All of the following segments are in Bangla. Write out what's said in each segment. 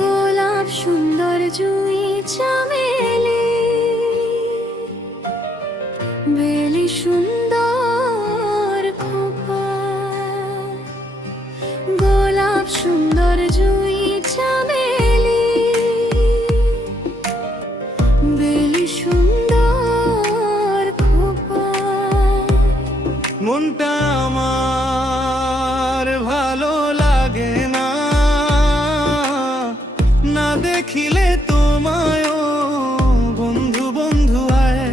গোলাপ সুন্দর জুই চামেলি, বেলি সুন্দর খোপা। গোলাপ সুন্দর জুই চামেলি, বেলি সুন্দর খোপা। মনটা আমার ভালো লাগে না, না দেখিলে তোমায় বন্ধু বন্ধু আয়।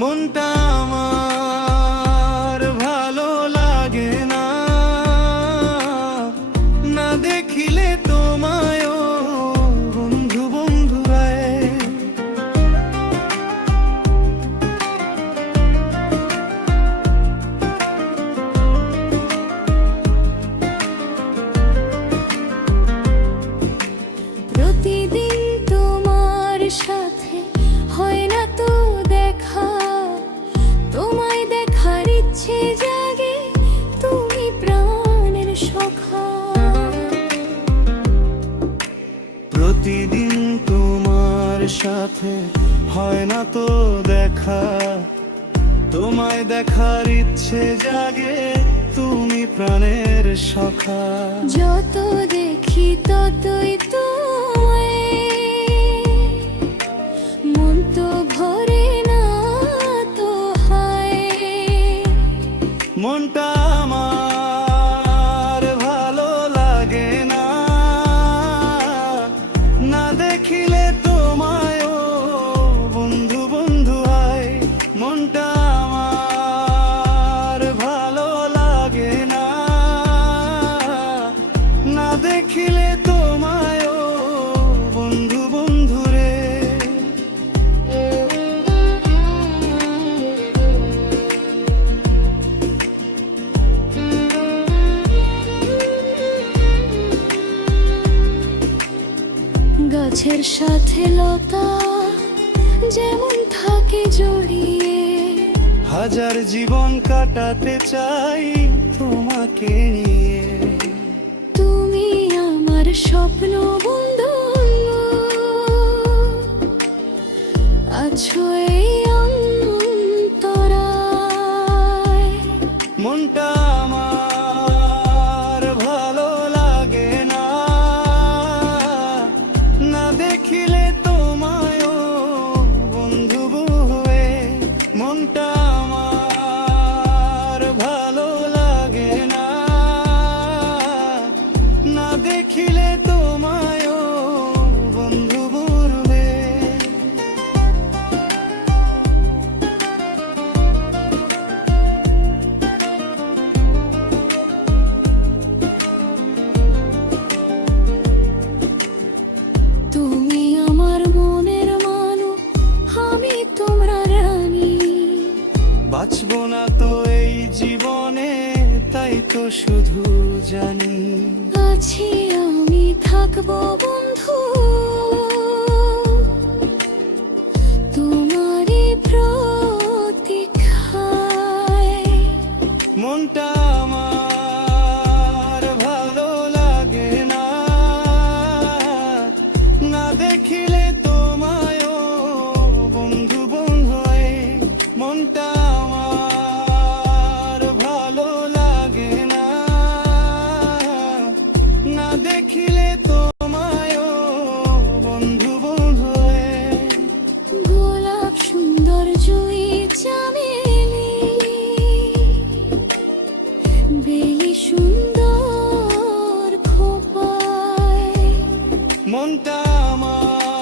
মনটা আমার ভালো লাগে না, না দেখিলে তোমায় বন্ধু বন্ধু আয়। প্রতিদিন তোমার সাথে হয় না তো দেখা, তোমায় দেখার ইচ্ছে জাগে, তুমি প্রাণের সখা। প্রতিদিন তোমার সাথে হয় না তো দেখা, তোমায় দেখার ইচ্ছে জাগে, তুমি প্রাণের সখা। যত দেখি ততই তোমায়, মন তো ভরে না তো হায়। মনটা আমার ভালো লাগে না, না দেখিলে তোমায় বন্ধু বন্ধু আয়। মনটা আমার ভালো লাগে না, না দেখিলে তোমায় বন্ধু বন্ধু রে। গাছের সাথে লতা যেমন থাকে জড়িয়ে, হাজার জীবন কাটাতে চাই তোমাকে নিয়ে। তুমি আমার স্বপ্ন বন্ধু, আছো এই অন্তরায়। মনটা আমার ভালো লাগে না, না দেখিলে তোমায় বন্ধু বন্ধুয়ে। মনটা আমার ভালো লাগে না, না দেখিলে তোমায় বন্ধু বন্ধুয়ে। তুমি আমার মনের মানুষ, আমি তোমরা রানী। বাঁচব না তো এই জীবনে, তাই তো শুধু জানি আছি আমি, থাকবো বন্ধু তোমারই প্রতীক্ষায়। মনটা আমার ভালো লাগে না, না দেখিলে তোমায় বন্ধু বন্ধু আয়। মনটা আমার ভালো লাগে না, না দেখিলে তোমায় বন্ধু বন্ধু আয়। গোলাপ সুন্দর জুই চামেলি, বেলি সুন্দর খোপায়। মনটা আমার